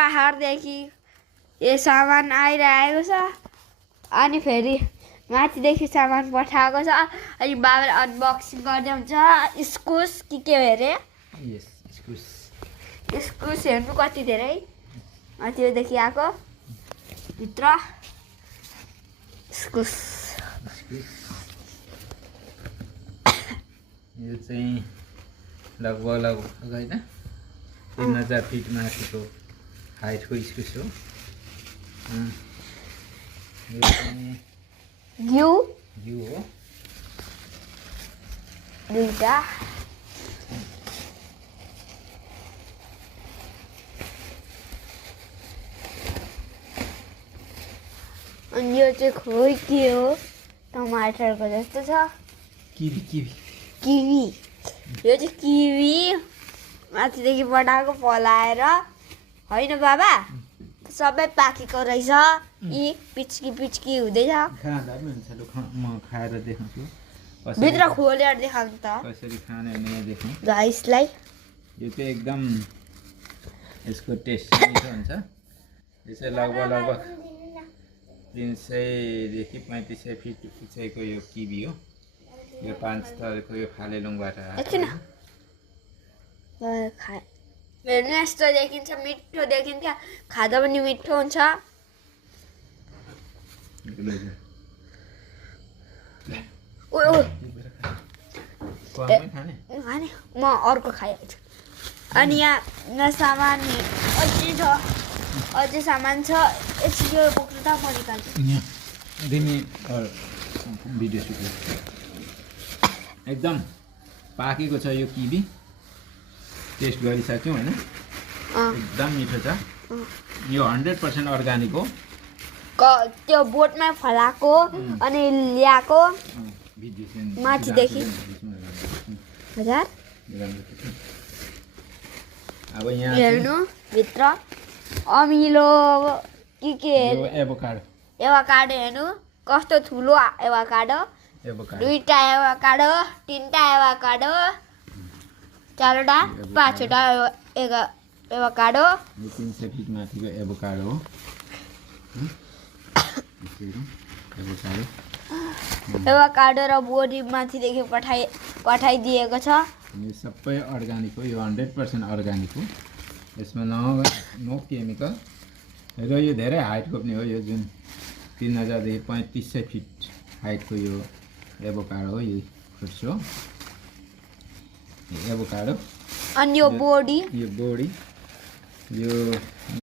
पहाडदेखि यो सामान आइरहेको छ अनि फेरि माथिदेखि सामान पठाएको छ अनि बाबाले अनबक्सिङ गर्दै हुन्छ इस्कुस के अरे यस इस्कुस इस्कुस हेर्नु कति धेरै माथिदेखि आएको भित्र इस्कुस यो चाहिँ लगभग होइन 3000 फिट माथिको हाइटको इस्कुस हो यो चाहिँ घिउ हो दुईटा अनि यो चाहिँ खोइ के हो टमाटरको जस्तो छ किवी किवी यो चाहिँ किवी माथिदेखि पठाएको फलाएर होइन बाबा सबै पाकेको रहेछ यी पिच्की हुँदैछ खाँदा पनि हुन्छ लु म खाएर देखाउँछु भित्र खोलेर देखाउनु त कसरी खाने भने देखाउँ गाइसलाई यो चाहिँ एकदम यसको टेस्ट मिठो हुन्छ यो चाहिँ लगभग 300 देखि 3500 फिट उचाइको यो किवी हो यो 5 स्तरको यो फालेलुङबाट एकछिन हेर्नु यस्तो देखिन्छ मिठो देखिन्छ खाँदा पनि मिठो हुन्छ खाने म अर्को खाइहाल्छु अनि यहाँ सामान अझै सामान छ एकछिन यो बोक्नु त म निकाल्छु दिने भिडियो सुट एकदम पाकेको छ यो किवी टेस्ट गरिसक्यौँ होइन एकदम मिठो छ यो 100% अर्गानिक हो त्यो बोटमा फलाएको अनि ल्याएको माथिदेखि हजार अब यहाँ हेर्नु भित्र अमिलो के एभोकाडो हेर्नु कस्तो ठुलो एभोकाडो दुईटा एभोकाडो तीनटा एभोकाडो चारवटा पाँचवटा एभोकाडो 300 फिट माथिको एभोकाडो हो एभोकाडो र बोडी माथिदेखि पठाइदिएको छ यो सबै अर्गानिक हो यो 100% अर्गानिक हो यसमा नो केमिकल र यो धेरै हाइटको पनि हो यो जुन 3000 देखि 3500 फिट हाइटको यो एभोकाडो हो यो फ्रुट्स हो एभोकाडो अनि यो बोडी यो